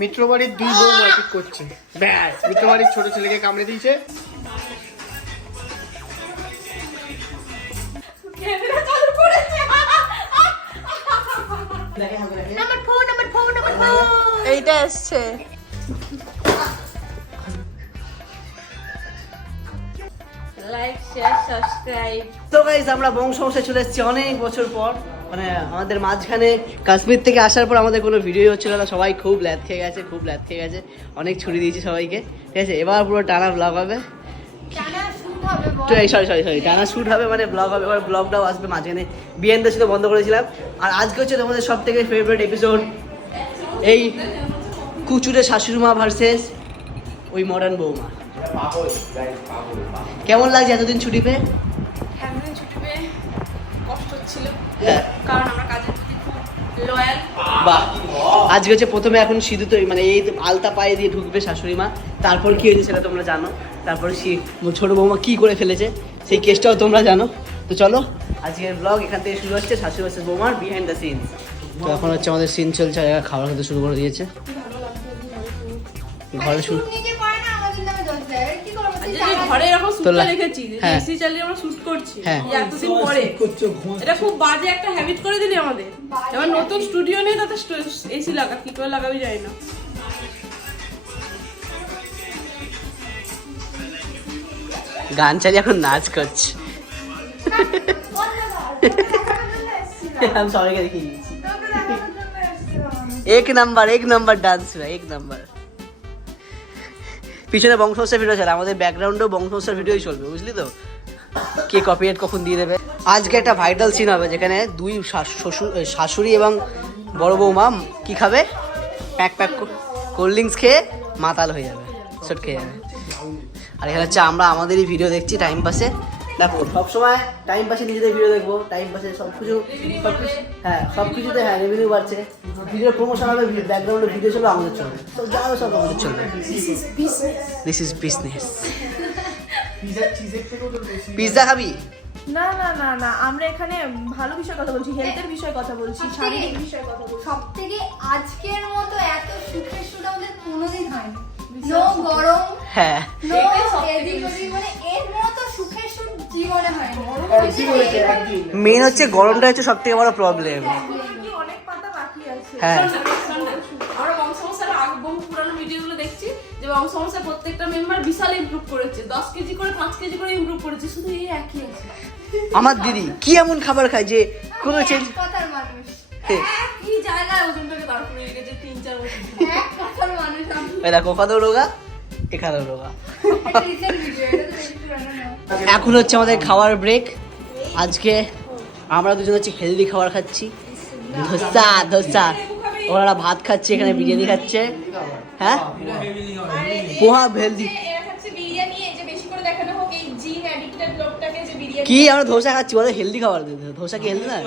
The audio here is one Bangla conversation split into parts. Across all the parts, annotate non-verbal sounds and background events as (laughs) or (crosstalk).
মিত্রবাড়ির দুই বউ মারপিট করছে। ব্যাস মিত্রবাড়ির ছোট ছেলেকে কামড়ে দিয়েছে। এইটা চালু লাইক শেয়ার সাবস্ক্রাইব তো গাইজ আমরা বংশ বংশে চলে এসেছি অনেক বছর পর। মানে আমাদের মাঝখানে কাশ্মীর থেকে আসার পর আমাদের কোনো ভিডিও হচ্ছিল না। সবাই খুব ল্যাদ খেয়ে গেছে খুব ল্যাদ খেয়ে গেছে। অনেক ছুরি দিয়েছি সবাইকে। ঠিক আছে এবার পুরো টানা ব্লগ হবে। সরি সরি সরি টানা শ্যুট হবে মানে ব্লগ হবে। এবার ব্লগটাও আসবে মাঝখানে। বিএনটা ছিল বন্ধ করেছিলাম। আর আজকে হচ্ছে তোমাদের সব থেকে ফেভারিট এপিসোড এই কুচুরে শাশুড়ি মা ভার্সেস ওই মডার্ন বৌমা। কেমন লাগছে এতদিন ছুটি পেয়ে? একদিন ছুটি পেয়ে কষ্ট হচ্ছিল। হ্যাঁ। কারণ আমরা কাজের প্রতি খুব লয়াল বাহ। আজকে হচ্ছে প্রথমে এখন সিঁদুর তো মানে এই আলতা পায়ে দিয়ে ঢুকবে শাশুড়ি মা। তারপর কি হয়েছে সেটা তোমরা জানো। তারপরে সে ছোট বৌমা কি করে ফেলেছে সেই কেসটাও তোমরা জানো। তো চলো আজকের ব্লগ এখান থেকে শুরু হচ্ছে শাশুড়ি ভার্সেস বৌমার বিহাইন্ড দ্য সিনস তো এখন হচ্ছে আমাদের সিন চলছে খাবার খেতে শুরু করে দিয়েছে। ঘরে শুরু ঘরে এরকম লা- রেখেছি হ্যাঁ। এসি চালিয়ে আমরা শুট করছি। হ্যাঁ। এতদিন পরে। এটা খুব বাজে একটা হ্যাবিট করে দিলি আমাদের। এবার নতুন স্টুডিও নেই তাতে এসি লাগা কি করে লাগাবি জানি না। গান চালিয়ে এখন নাচ করছে। সবাইকে দেখিয়ে দিয়েছি। এক নাম্বার এক নাম্বার ডান্স এক নাম্বার। পিছনে বংশোৎসব ভিডিও চলে, আমাদের ব্যাকগ্রাউন্ডেও বংশোৎসব ভিডিওই চলবে, বুঝলি তো? কে কপিরাইট কখন দিয়ে দেবে? আজকে একটা ভাইটাল সিন হবে, যেখানে দুই শ্বশুর শাশুড়ি এবং বড় বৌমা কি খাবে? প্যাক প্যাক কোল্ড ড্রিঙ্কস খেয়ে মাতাল হয়ে যাবে সট খেয়ে যাবে। আর এখানে হচ্ছে আমরা আমাদেরই ভিডিও দেখছি টাইম পাসে দেখো, সবসময় টাইম পাসে নিজেদের ভিডিও দেখব টাইম পাসে সব কিছু সব কিছু হ্যাঁ সব কিছুতে হ্যাঁ রেভিনিউ বাড়ছে। ভিডিও প্রমোশন হবে ব্যাকগ্রাউন্ডে ভিডিও চলবে আমাদের চলবে। সব যা হবে সব আমাদের চলবে। দিস ইজ বিজনেস পিৎজা খাবি? না না না না আমরা এখানে ভালো বিষয়ে কথা বলছি হেলথের বিষয়ে কথা বলছি শারীরিক বিষয়ে কথা বলছি। সব থেকে আজকের মতো এত সুখের সুখ আমাদের কোনোদিন হয়নি। নো গরম হ্যাঁ। নো মানে এর মতো সুখের সুখ জীবনে হয়নি। মেন হচ্ছে গরমটা হচ্ছে সব থেকে বড় প্রবলেম হ্যাঁ। আমরা পুরানো ভিডিওগুলো দেখছি যে বংশমশার প্রত্যেকটা মেম্বার বিশাল ইমপ্রুভ করেছে। দশ কেজি করে পাঁচ কেজি করে ইমপ্রুভ করেছে শুধু এই একই আছে। আমার দিদি কি এমন খাবার খায় যে কোনো চেঞ্জ এক কথার মানুষ। একই জায়গায় ওজনটাকে দাঁড় করে রেখেছে তিন চার বছর এক কথার মানুষ আমি। দেখো কত রোগা? না। এখন হচ্ছে আমাদের খাওয়ার ব্রেক আজকে আমরা দুজন হচ্ছে হেলদি খাবার খাচ্ছি। ধোসা ধোসা। ওরা ভাত খাচ্ছে, এখানে বিরিয়ানি খাচ্ছে। হ্যাঁ? পোহা বিরিয়ানি কি আমরা ধোসা খাচ্ছি? ওদের হেলদি খাবার ধোসা কি হেলদি না?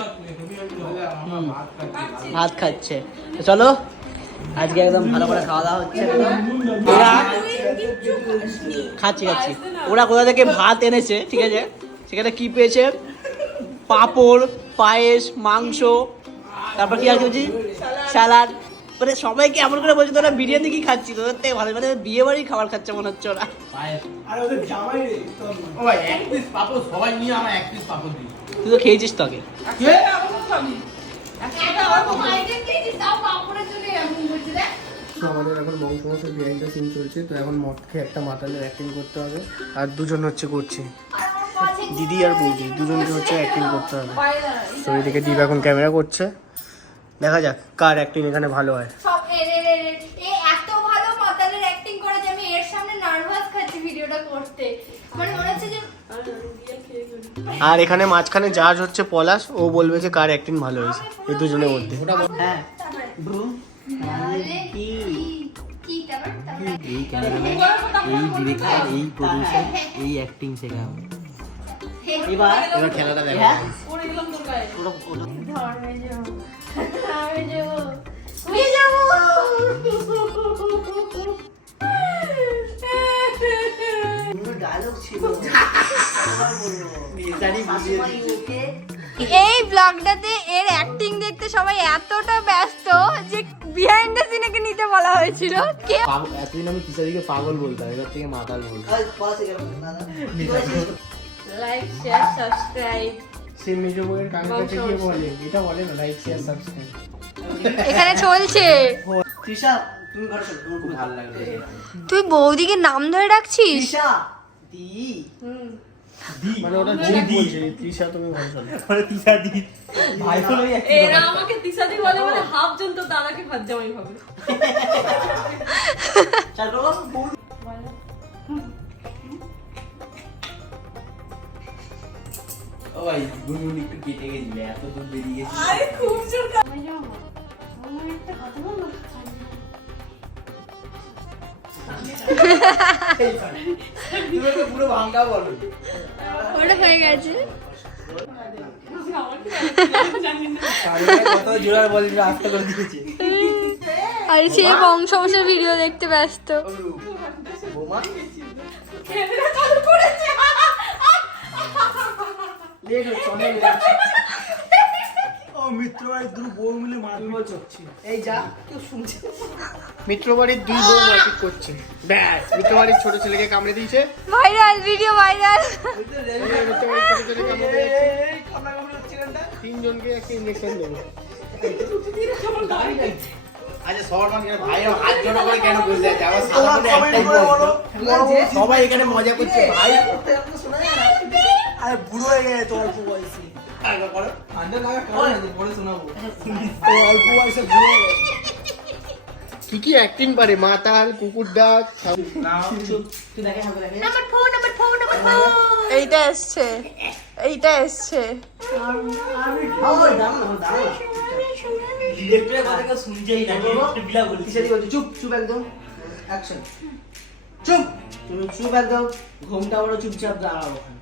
ভাত খাচ্ছে। চলো, আজকে একদম ভালো করে খাওয়া দাওয়া হচ্ছে। ওরা খাচ্ছি খাচ্ছি। ওরা কোথা থেকে ভাত এনেছে, ঠিক আছে? সেখানে কি পেয়েছে? পাঁপড়, পায়েস, মাংস তারপর কি আর কিছু স্যালাড মানে সবাইকে এমন করে বলছে তোরা বিরিয়ানি কি খাচ্ছি তোদের থেকে ভালো মানে বিয়ে বাড়ির খাবার খাচ্ছে মনে হচ্ছে ওরা। ও ভাই এক পিস পাপড় সবাই নিয়ে আমার এক পিস পাপড় দিই তুই তো খেয়েছিস তোকে। আমাদের এখন বংশ বংশ বিহাইন্ড সিন চলছে তো এখন মদ খেয়ে একটা মাতালের অ্যাক্টিং করতে হবে আর দুজন হচ্ছে করছে। দিদি আর বৌদি দুজনকে হচ্ছে অ্যাক্টিং করতে হবে। তো এদিকে দিদি এখন ক্যামেরা করছে। দেখা যাক কার অ্যাক্টিং এখানে ভালো হয়। সব এর এর এর এর- এ এত ভালো মাতালের অ্যাক্টিং করে যে আমি এর সামনে নার্ভাস খাচ্ছি ভিডিওটা করতে। মানে মনে হচ্ছে যে আর এখানে মাঝখানে জাজ হচ্ছে পলাশ ও বলবে যে কার অ্যাক্টিং ভালো হয়েছে এই দুজনের মধ্যে। হ্যাঁ। তারপরে। এই ক্যামেরাম্যান এই ডিরেক্টর এই প্রডিউসার এই অ্যাক্টিং শেখাবে। এবার এবার খেলাটা দেখো। হ্যাঁ। ওটা- ওটা- আমি যাব। আমি। এই ব্লগটাতে এর অ্যাক্টিং দেখতে সবাই এতটা ব্যস্ত যে বিহাইন্ড দ্য সিনেকে নিতে বলা হয়েছিল। কে? পাগল- এতদিন আমি কিসারিকে পাগল বলতাম এবার থেকে মাতাল বলতাম। লাইক শেয়ার সাবস্ক্রাইব সে মেজো বইয়ের কানের কাছে গিয়ে বলে এটা বলে না লাইক শেয়ার সাবস্ক্রাইব এখানে চলছে। তৃষা তুমি ঘরে চলো তোমার খুব ভালো লাগবে তুই বৌদিকে নাম ধরে ডাকছিস? তৃষা দি। মানে ওটা জিৎ তৃষা তুমি ঘরে চলো ভাই বলেই এরা আমাকে তিসাদি বলে বলে হাফ জন তো দাদাকে ভাত জামাই ভাবে ওই গুনগুন একটু কেটে গেছিল এত দূর বেরিয়ে গেছি। আরে খুব জোর পুরো ভাঙ্গা বলো। ওটা হয়ে গেছে। আর সে ভিডিও দেখতে ব্যস্ত। বৌমা। লেট হচ্ছে অনেক ও মিত্র ভাই দুটো বউ মিলে মারপিট করছে এই যা কেউ শুনছে মিত্রবাড়ির দুই বউ মারপিট করছে। ব্যাস মিত্রবাড়ির ছোট ছেলেকে কামড়ে দিয়েছে। Viral video viral. মিত্রবাড়ির ছোট ছেলে কামড়ে দিয়েছে তিনজনকে একটা ইঞ্জেকশন দেবো। আচ্ছা সবার মানে ভাই হাত জড়ো করে কেন বসে আছে? আমার সারা একটাই সবাই এখানে মজা করছে ভাই। আরে বুড়ো হয়ে গেছে তো অল্প বয়সে। অল্প বুড়ো হয়ে গেছে। কি কি অ্যাক্টিং পারে? মাতাল কুকুর ডাক এইটা এসছে। এসছে। চুপ চুপ একদম। অ্যাকশন চুপ। তুমি চুপ একদম। ঘুমটা বড় চুপচাপ দাঁড়াও ওখানে।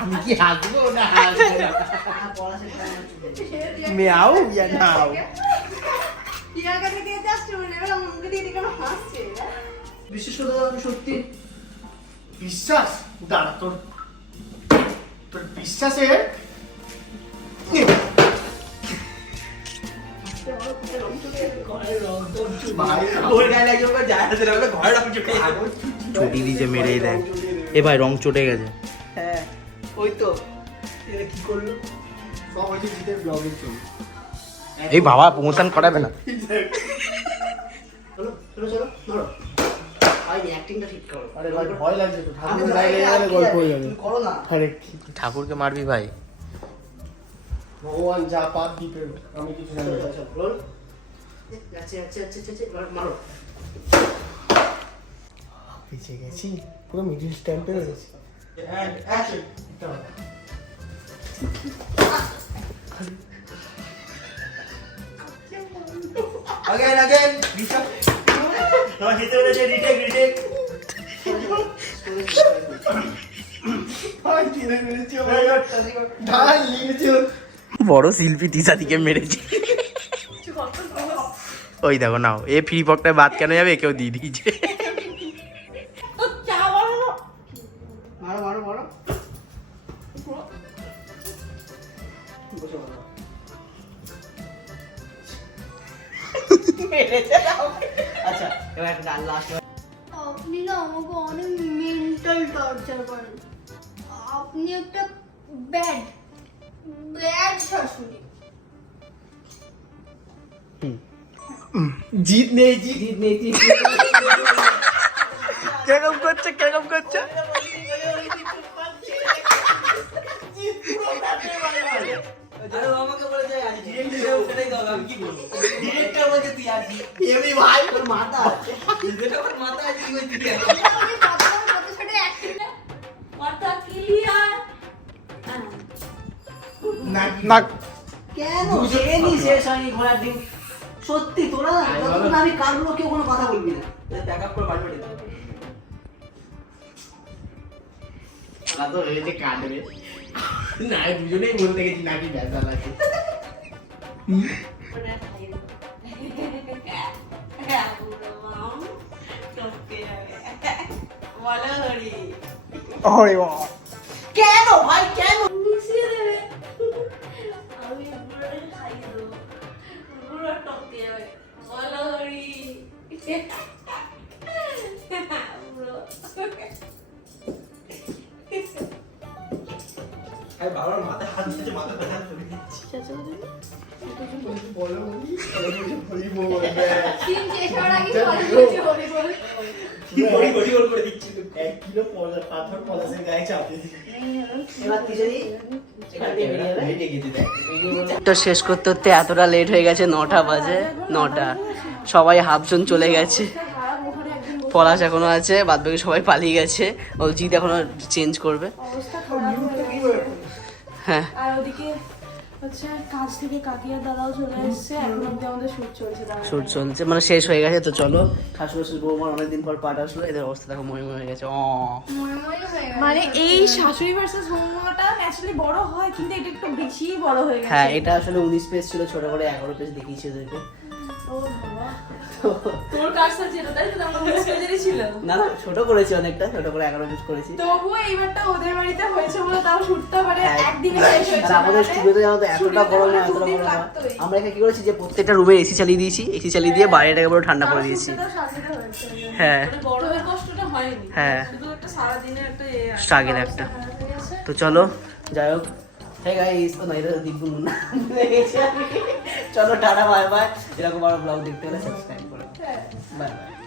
আমি কি হাসবো না হাসবো মেয়াও ইয়া নাও বিশেষ করে আমি সত্যি বিশ্বাস দাঁড়া তোর তোর বিশ্বাসে ভাই ওই ডায়লগ ওকে যায় না সেটা বলে ঘরে রং চটি দিছে মেরেই দেখ এ ভাই রং চটে গেছে। হ্যাঁ ওই তো। এটা কি করল? সব হচ্ছে জিতের ব্লগের জন্য এই বাবা প্রমোশন করাবে না। চলো চলো চলো ধরো। ভাই অ্যাক্টিংটা ঠিক করো। আরে ভাই ভয় লাগছে তো ঠাকুর তো গেলে গল্প হয়ে যাবে। করো না। আরে ঠাকুরকে মারবি ভাই? ভগবান যা পাপ দিতে আমি কিছু জানি না। চলো রোল যাচ্ছে যাচ্ছে যাচ্ছে যাচ্ছে মারো পিছিয়ে গেছি পুরো মিডিল স্ট্যাম্পে রয়েছে action Again, again. No, (laughs) retake, retake. বড় শিল্পী তিসাদিকে মেরেছে। ওই দেখো নাও, এ ফ্রি পকটায় বাদ কেন যাবে? কেউ দিয়ে দিয়েছে। আচ্ছা এবার একটা লাস্ট আমাকে অনেক মেন্টাল টর্চার করেন আপনি একটা ব্যাড ব্যাড শাশুড়ি। জিত নেই জিত জিত নেই জিত কীরকম করছে কীরকম করছে? আমাকে বলে যায় আমি কি বলব ডিরেক্টর বলছে তুই আসবি এমনি ভাই তোর মাথা আছে। তোর মাথা আছে তুই তুই আপনি কত কত ছোট অ্যাক্টিং মাথা ক্লিয়ার না কেন? ট্রেনই শেষ হয়নি ঘোড়ার ডিম। সত্যি তোরা যতক্ষণ আমি কাঁদবো কেউ কোনো কথা বলবি না। ব্যাক আপ করে বাড়ি বাড়ি তো ভেবেছে কাটবে না দুজনেই বলতে গেছি নাকি ব্যথা লাগে বলো। হরি আমি বাবার মাথায় হাত দিতে মাথা ব্যথা করে দিচ্ছি বলো হরি বল সিন শেষ হওয়ার আগে হরি বল। গড়ি গড়ি গোল করে দিচ্ছি এক কিলো পাথর পলাশের গায়ে চাপিয়ে দিচ্ছি এবার খিচুড়ি এখান থেকে বেরিয়ে যাবে। হেঁটে গেছে দেখ তো শেষ করতে করতে এতটা লেট হয়ে গেছে নটা বাজে নটা সবাই হাফজন চলে গেছে পলাশ এখনও আছে বাদ বাকি সবাই পালিয়ে গেছে ও জিৎ এখনও চেঞ্জ করবে হ্যাঁ। আর ওদিকে হচ্ছে কাজ থেকে কাকিয়ার দাদাও চলে এসেছে এখন অব্দি আমাদের শুট চলছে শুট চলছে মানে শেষ হয়ে গেছে তো চলো। শাশুড়ি শ্বশুর বৌমার অনেকদিন পর পাঠ আসলো এদের অবস্থা দেখো মনে হয়ে গেছে ও মনে এই শাশুড়ি ভার্সেস বৌমাটা ন্যাচারালি বড় হয় কিন্তু এটা একটু বেশি বড় হয়ে গেছে। হ্যাঁ এটা আসলে উনিশ পেজ ছিল ছোট করে এগারো পেজ দেখিয়েছে ওদেরকে। তোর কাজটা ছিল তাই তো আমার মিস পেজেরই ছিল? না না ছোট করেছি অনেকটা ছোট করে করেছি। তবুও এইবারটা ওদের বাড়িতে হয়েছে বলে তাও শুটটা মানে হ্যাঁ। শেষ হয়েছে আমাদের স্টুডিওতে জানো তো এতটা গরম হয়, এতটা দুদিন গরম হয়। আমরা এখানে কি করেছি যে প্রত্যেকটা রুমে এসি চালিয়ে দিয়েছি এসি চালিয়ে দিয়ে বাইরেটাকে পুরো ঠান্ডা করে দিয়েছি। হ্যাঁ। মানে গরমের কষ্টটা হয়নি। হ্যাঁ। শুধু একটা একটা তো চলো যাই হোক। হ্যাঁ গাইস ও না এটা না। চলো টাটা বাই বাই এরকম আরও ব্লগ দেখতে হলে সাবস্ক্রাইব করো বাই বাই